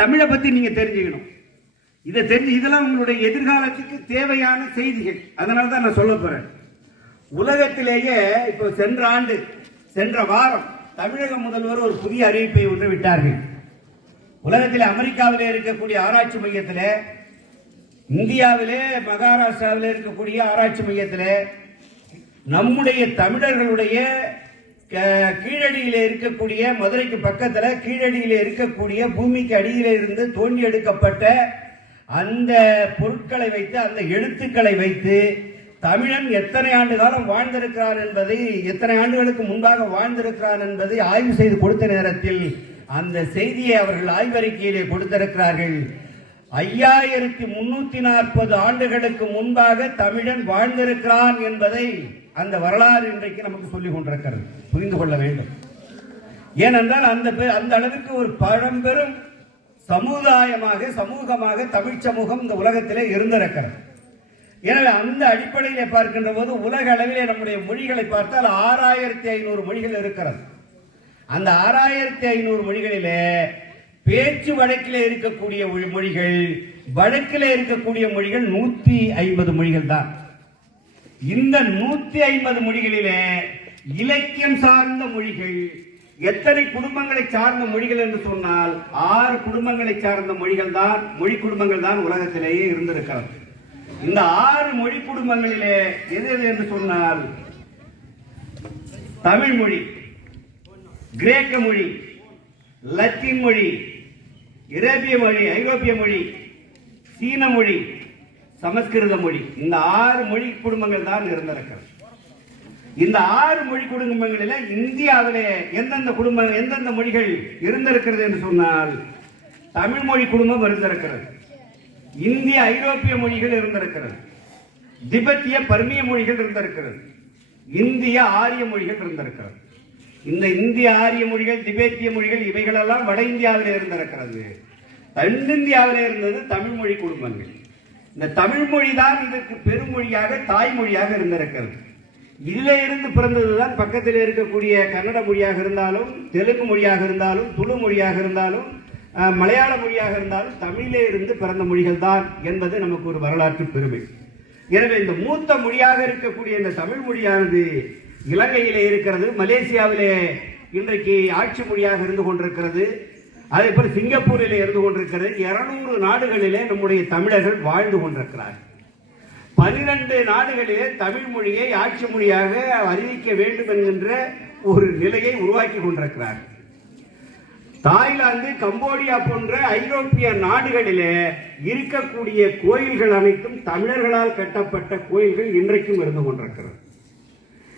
தமிழை பத்தி நீங்க தெரிஞ்சுக்கணும். இதை தெரிஞ்சு இதெல்லாம் உங்களுடைய எதிர்காலத்துக்கு தேவையான செய்திகள். அதனால தான் நான் சொல்ல போறேன். உலகத்திலேயே இப்போ சென்ற வாரம் தமிழக முதல்வர் ஒரு புதிய அறிவிப்பை ஒன்று விட்டார்கள். உலகத்தில் அமெரிக்காவிலே இருக்கக்கூடிய ஆராய்ச்சி மையத்தில், இந்தியாவிலே மகாராஷ்டிராவிலே இருக்கக்கூடிய ஆராய்ச்சி மையத்தில் நம்முடைய தமிழர்களுடைய கீழடியில் இருக்கக்கூடிய, மதுரைக்கு பக்கத்தில் கீழடியில் இருக்கக்கூடிய பூமிக்கு அடியில் இருந்து தோண்டி எடுக்கப்பட்ட அந்த பொருட்களை வைத்து, அந்த எழுத்துக்களை வைத்து தமிழன் எத்தனை ஆண்டு காலம் வாழ்ந்திருக்கிறார் என்பதை, எத்தனை ஆண்டுகளுக்கு முன்பாக வாழ்ந்திருக்கிறார் என்பதை ஆய்வு செய்து கொடுத்த நேரத்தில் அந்த செய்தியை அவர்கள் ஆய்வறிக்கையிலே கொடுத்திருக்கிறார்கள். 5340 ஆண்டுகளுக்கு முன்பாக தமிழன் வாழ்ந்திருக்கிறான் என்பதை அந்த வரலாறு இன்றைக்கு நமக்கு சொல்லிக் கொண்டிருக்கிறது. புரிந்து கொள்ள வேண்டும். ஏனென்றால் அந்த அளவுக்கு ஒரு பழம்பெரும் சமூகமாக தமிழ் சமூகம் இந்த உலகத்திலே இருந்திருக்கிறது. எனவே அந்த அடிப்படையில் பார்க்கின்ற போது உலக அளவிலே நம்முடைய மொழிகளை பார்த்தால் 6500 மொழிகள் இருக்கிறது. அந்த 6500 மொழிகளிலே பேச்சு வழக்கிலே இருக்கக்கூடிய மொழிகள், வழக்கிலே இருக்கக்கூடிய மொழிகள் 150 மொழிகள் தான். இந்த 150 மொழிகளிலே இலக்கியம் சார்ந்த மொழிகள் எத்தனை குடும்பங்களை சார்ந்த மொழிகள் என்று சொன்னால் 6 குடும்பங்களை சார்ந்த மொழி குடும்பங்கள் தான் உலகத்திலேயே இருந்திருக்கிறது. இந்த 6 மொழி குடும்பங்களிலே எது என்று சொன்னால் தமிழ் மொழி, கிரேக்க மொழி, லத்தீன் மொழி, அரேபிய மொழி, ஐரோப்பிய மொழி, சீன மொழி, சமஸ்கிருத மொழி. இந்த 6 மொழி குடும்பங்கள் தான் இருந்திருக்கிறது. இந்த 6 மொழி குடும்பங்களில் இந்தியாவிலே எந்தெந்த மொழிகள் இருந்திருக்கிறது என்று சொன்னால் தமிழ் மொழி குடும்பம் இருந்திருக்கிறது, இந்திய ஐரோப்பிய மொழிகள் இருந்திருக்கிறது, திபெத்திய பர்மிய மொழிகள் இருந்திருக்கிறது, இந்திய ஆரிய மொழிகள் இருந்திருக்கிறது. இந்த இந்திய ஆரிய மொழிகள், திபெத்திய மொழிகள் இவைகளெல்லாம் வட இந்தியாவிலே இருந்திருக்கிறது. தென்னிந்தியாவிலே இருந்தது தமிழ் மொழி குடும்பங்கள். இந்த தமிழ் மொழி தான் இதற்கு பெருமொழியாக, தாய்மொழியாக இருந்திருக்கிறது. இதிலே இருந்து பிறந்ததுதான் பக்கத்தில் இருக்கக்கூடிய கன்னட மொழியாக இருந்தாலும், தெலுங்கு மொழியாக இருந்தாலும், துளு மொழியாக இருந்தாலும், மலையாள மொழியாக இருந்தாலும் தமிழிலே இருந்து பிறந்த மொழிகள் தான் என்பது நமக்கு ஒரு வரலாற்று பெருமை. எனவே இந்த மூத்த மொழியாக இருக்கக்கூடிய இந்த தமிழ் மொழியானது இலங்கையிலே இருக்கிறது, மலேசியாவிலே இன்றைக்கு ஆட்சி மொழியாக இருந்து கொண்டிருக்கிறது, அதே போல சிங்கப்பூரிலே இருந்து கொண்டிருக்கிறது. 200 நாடுகளிலே நம்முடைய தமிழர்கள் வாழ்ந்து கொண்டிருக்கிறார்கள். 12 நாடுகளிலே தமிழ் மொழியை ஆட்சி மொழியாக அறிவிக்க வேண்டும் என்கின்ற ஒரு நிலையை உருவாக்கி கொண்டிருக்கிறார். தாய்லாந்து, கம்போடியா போன்ற ஐரோப்பிய நாடுகளிலே இருக்கக்கூடிய கோயில்கள் அனைத்தும் தமிழர்களால் கட்டப்பட்ட கோயில்கள் இன்றைக்கும் இருந்து கொண்டிருக்கிறது.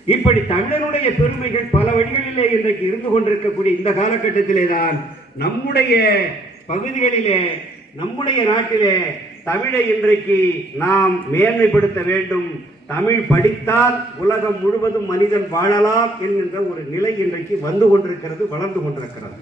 இப்படி தமிழனுடைய பெருமைகள் பல வழிகளிலே இன்றைக்கு இருந்து கொண்டிருக்கக்கூடிய இந்த காலகட்டத்திலே தான் நம்முடைய பகுதிகளிலே, நம்முடைய நாட்டிலே தமிழை இன்றைக்கு நாம் மேன்மைப்படுத்த வேண்டும். தமிழ் படித்தால் உலகம் முழுவதும் மனிதன் வாழலாம் என்கின்ற ஒரு நிலை இன்றைக்கு வந்து கொண்டிருக்கிறது, வளர்ந்து கொண்டிருக்கிறது.